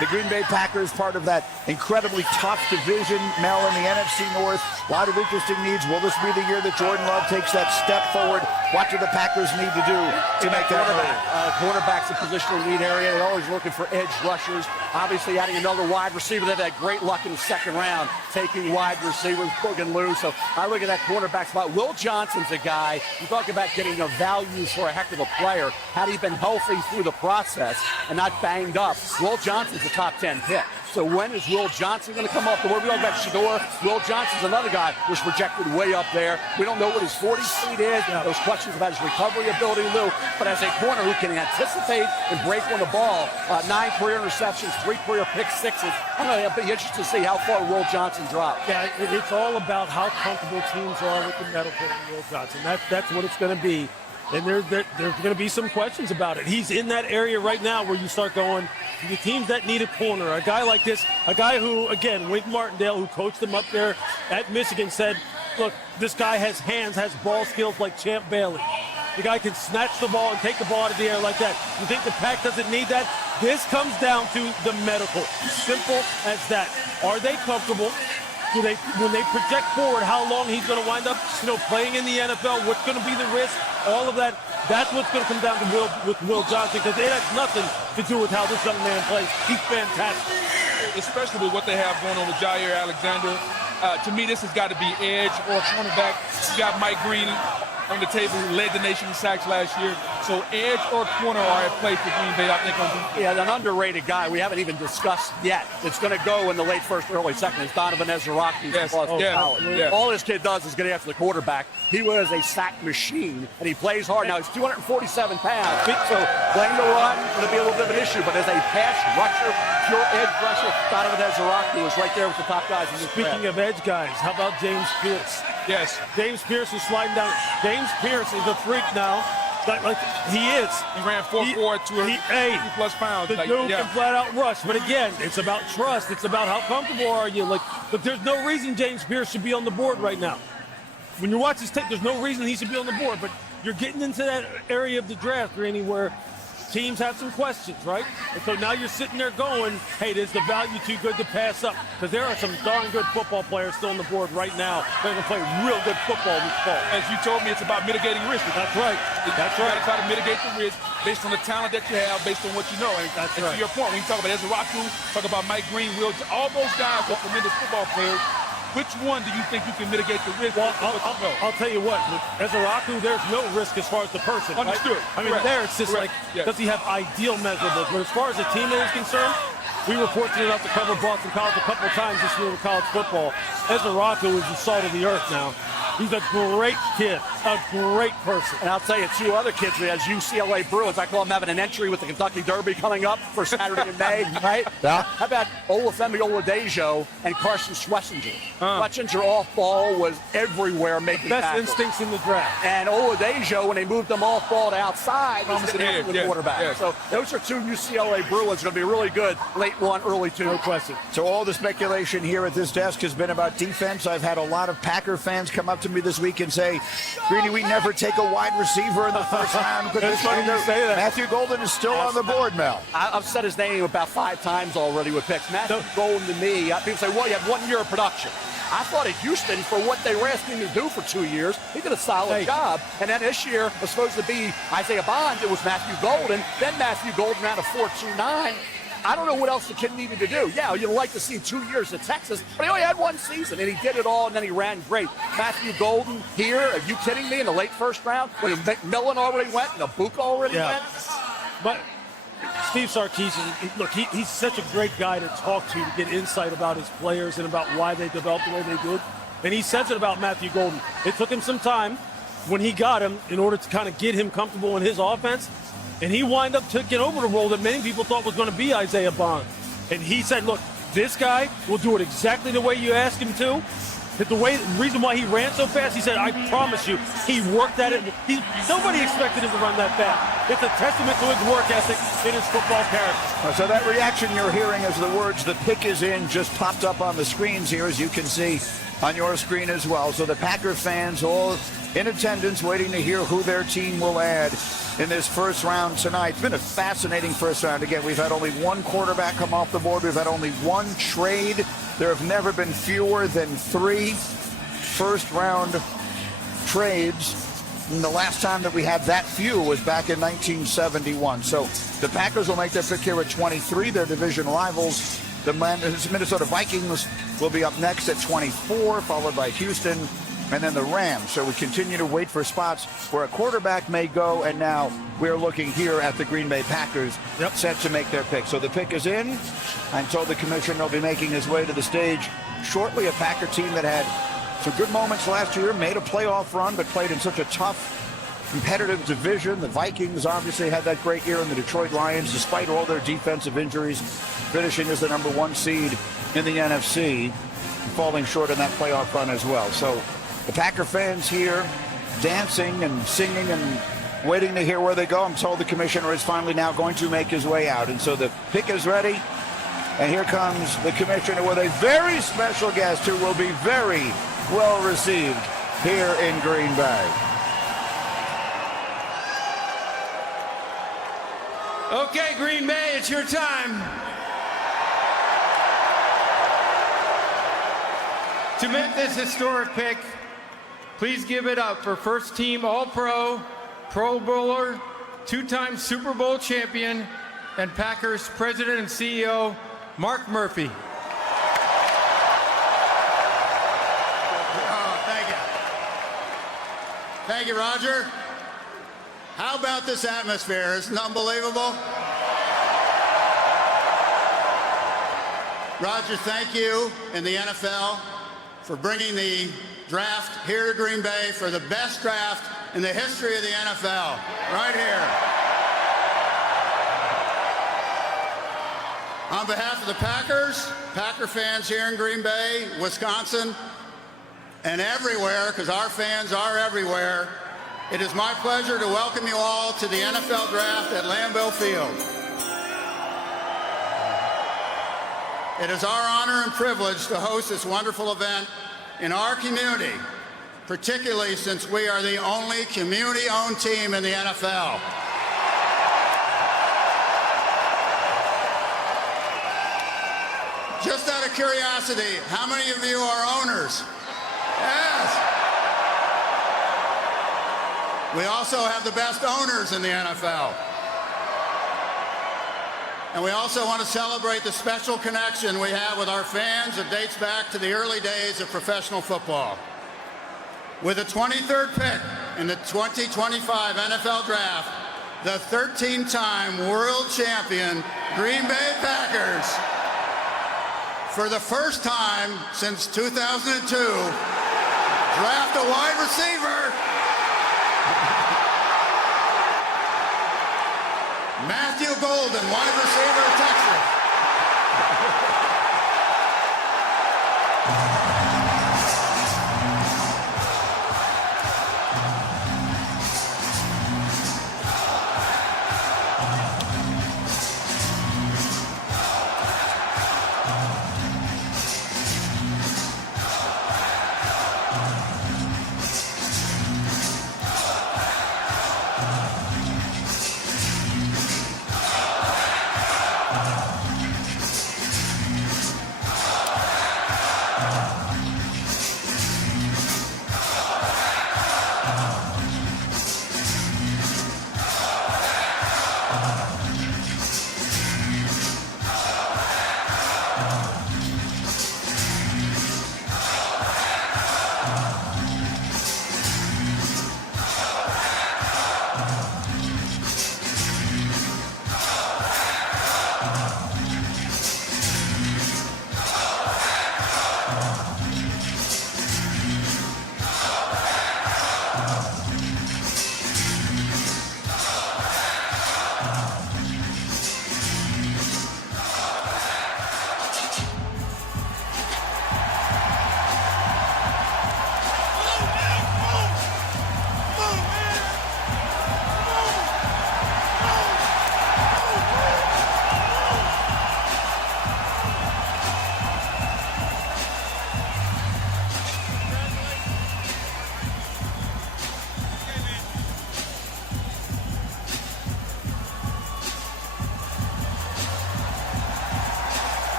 The Green Bay Packers, part of that incredibly tough division, Mel, in the NFC North. A lot of interesting needs. Will this be the year that Jordan Love takes that step forward? What do the Packers need to do to make that happen? Quarterback's a positional need area. They're always looking for edge rushers. Obviously, adding another wide receiver. They've had great luck in the second round, taking wide receivers, booking loose. So I look at that quarterback spot. Will Johnson's a guy. You talk about getting a value for a heck of a player. Had he been healthy through the process and not banged up, Will Johnson's a top 10 pick. So when is Will Johnson going to come off the board? We talk about Shador. Will Johnson's another guy who's projected way up there. We don't know what his 40 speed is. Those questions about his recovery ability, Lou. But as a corner who can anticipate and break on the ball, 9 career interceptions, 3 career pick sixes. I don't know, I'll be interested to see how far Will Johnson drops. Yeah, it's all about how comfortable teams are with the medical of Will Johnson. That's what it's going to be. And there's going to be some questions about it. He's in that area right now where you start going, the teams that need a corner, a guy like this, a guy who, again, Wink Martindale, who coached him up there at Michigan, said, look, this guy has hands, has ball skills like Champ Bailey. The guy can snatch the ball and take the ball out of the air like that. You think the Pack doesn't need that? This comes down to the medical. Simple as that. Are they comfortable? When they project forward how long he's going to wind up, playing in the NFL, what's going to be the risk, all of that, that's what's going to come down to Will Johnson, because it has nothing to do with how this young man plays. He's fantastic. Especially with what they have going on with Jair Alexander. To me, this has got to be edge or cornerback. You got Mike Green on the table, who led the nation in sacks last year. So edge or corner are at play for Green Bay, I think. Yeah, an underrated guy we haven't even discussed yet. It's going to go in the late first, early second. It's Donovan Ezra-Rocky from Boston College. Yeah. All this kid does is get after the quarterback. He was a sack machine, and he plays hard. Now, he's 247 pounds, so playing the run is going to be a little bit of an issue. But as a pass rusher, pure edge rusher, Donovan Ezra-Rocky was right there with the top guys. Speaking of edge guys, how about James Pierce? Yes. James Pierce is sliding down. James Pierce is a freak now. Like he is. He ran 4.4 to 50+ pounds. The dude can flat out rush. But again, it's about trust. It's about how comfortable are you. But there's no reason James Pierce should be on the board right now. When you watch his tape, there's no reason he should be on the board. But you're getting into that area of the draft, Randy, where teams have some questions, right? And so now you're sitting there going, hey, is the value too good to pass up? Because there are some darn good football players still on the board right now. They're going to play real good football this fall. As you told me, it's about mitigating risk. That's right. That's right. You got to try to mitigate the risk based on the talent that you have, based on what you know. And that's right. To your point, when you talk about Ezra-Rocky, talk about Mike Green, all those guys are tremendous football players. Which one do you think you can mitigate the risk? Well, I'll tell you what, with Ezra-Rocky, there's no risk as far as the person. Understood. Right? I mean, there it's just does he have ideal measurables? But as far as the teammate is concerned, we were fortunate enough to cover Boston College a couple of times this year in college football. Ezra-Rocky is the salt of the earth now. He's a great kid, a great person. And I'll tell you, 2 other kids as UCLA Bruins. I call them having an entry with the Kentucky Derby coming up for Saturday in May, right? Yeah. How about Olufemi Oladejo and Carson Schlesinger? Schlesinger off ball was everywhere making best tackles. Instincts in the draft. And Oladejo, when they moved them off ball to outside, was hitting the quarterback. Yeah. So those are 2 UCLA Bruins going to be really good. Late 1, early 2. No question. So all the speculation here at this desk has been about defense. I've had a lot of Packer fans come up to me this week and say, Greeny, we never take a wide receiver in the first round. It's funny you say that. Matthew Golden is still on the board, Mel. I've said his name about 5 times already with picks. Matthew Golden to me, people say, well, you have 1 year of production. I thought at Houston, for what they were asking him to do for 2 years, he did a solid job. And then this year was supposed to be Isaiah Bond. It was Matthew Golden. Then Matthew Golden ran a 4.29. I don't know what else the kid needed to do. Yeah, you'd like to see 2 years at Texas, but he only had 1 season, and he did it all, and then he ran great. Matthew Golden here, are you kidding me, in the late first round? When McMillan already went, and Abuka already went? But Steve Sarkisian, look, he's such a great guy to talk to get insight about his players and about why they developed the way they did. And he says it about Matthew Golden. It took him some time when he got him in order to kind of get him comfortable in his offense. And he wound up taking over the role that many people thought was going to be Isaiah Bond. And he said, look, this guy will do it exactly the way you ask him to. The reason why he ran so fast, he said, I promise you, he worked at it. Nobody expected him to run that fast. It's a testament to his work ethic and his football character. So that reaction you're hearing as the words "the pick is in" just popped up on the screens here, as you can see on your screen as well. So the Packer fans all in attendance waiting to hear who their team will add in this first round tonight. It's been a fascinating first round. Again, we've had only one quarterback come off the board. We've had only one trade. There have never been fewer than 3 first-round trades. And the last time that we had that few was back in 1971. So the Packers will make their pick here at 23. Their division rivals, the Minnesota Vikings, will be up next at 24, followed by Houston, and then the Rams. So we continue to wait for spots where a quarterback may go, and now we're looking here at the Green Bay Packers, set to make their pick. So the pick is in. I'm told the commissioner will be making his way to the stage shortly. A Packer team that had some good moments last year, made a playoff run, but played in such a tough, competitive division. The Vikings obviously had that great year, and the Detroit Lions, despite all their defensive injuries, finishing as the #1 seed in the NFC, falling short in that playoff run as well. So the Packer fans here dancing and singing and waiting to hear where they go. I'm told the commissioner is finally now going to make his way out. And so the pick is ready. And here comes the commissioner with a very special guest who will be very well received here in Green Bay. Okay, Green Bay, it's your time to make this historic pick. Please give it up for first team All-Pro, Pro Bowler, 2-time Super Bowl champion, and Packers president and CEO, Mark Murphy. Oh, thank you. Thank you, Roger. How about this atmosphere? Isn't it unbelievable? Roger, thank you and the NFL for bringing the draft here to Green Bay for the best draft in the history of the NFL, right here. On behalf of the Packers, Packer fans here in Green Bay, Wisconsin, and everywhere, because our fans are everywhere, it is my pleasure to welcome you all to the NFL Draft at Lambeau Field. It is our honor and privilege to host this wonderful event in our community, particularly since we are the only community-owned team in the NFL. Just out of curiosity, how many of you are owners? Yes. We also have the best owners in the NFL. And we also want to celebrate the special connection we have with our fans that dates back to the early days of professional football. With the 23rd pick in the 2025 NFL Draft, the 13-time world champion Green Bay Packers, for the first time since 2002, draft a wide receiver, Matthew Golden, wide receiver, Texas.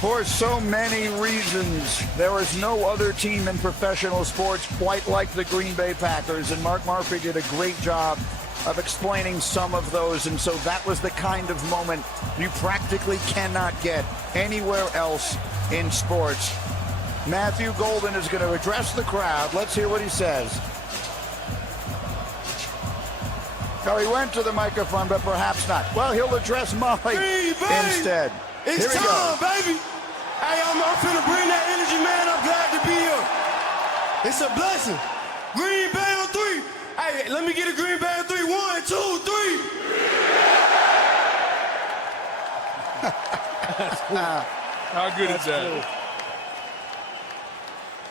For so many reasons, there is no other team in professional sports quite like the Green Bay Packers, and Mark Murphy did a great job of explaining some of those, and so that was the kind of moment you practically cannot get anywhere else in sports. Matthew Golden is going to address the crowd. Let's hear what he says. Oh, he went to the microphone, but perhaps not. Well, he'll address Molly instead. It's here we time, go. baby. Hey, I'm finna bring that energy, man. I'm glad to be here. It's a blessing. Green Bay on 3. Hey, let me get a Green Bay on 3. 1, 2, 3. How good is that?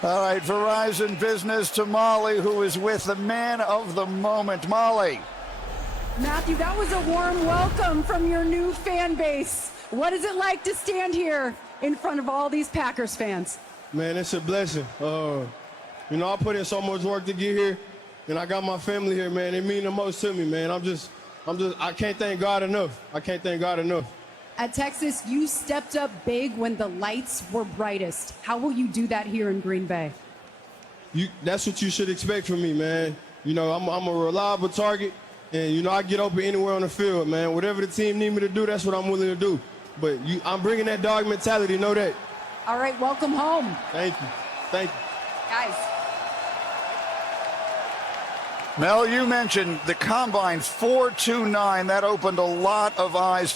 All right, Verizon Business to Molly, who is with the man of the moment. Molly. Matthew, that was a warm welcome from your new fan base. What is it like to stand here in front of all these Packers fans? Man, it's a blessing. You know, I put in so much work to get here, and I got my family here, man. They mean the most to me, man. I can't thank God enough. I can't thank God enough. At Texas, you stepped up big when the lights were brightest. How will you do that here in Green Bay? That's what you should expect from me, man. You know, I'm a reliable target, and, you know, I get open anywhere on the field, man. Whatever the team need me to do, that's what I'm willing to do. But I'm bringing that dog mentality, know that. All right, welcome home. Thank you. Thank you. Guys. Mel, you mentioned the Combine 4.29. That opened a lot of eyes.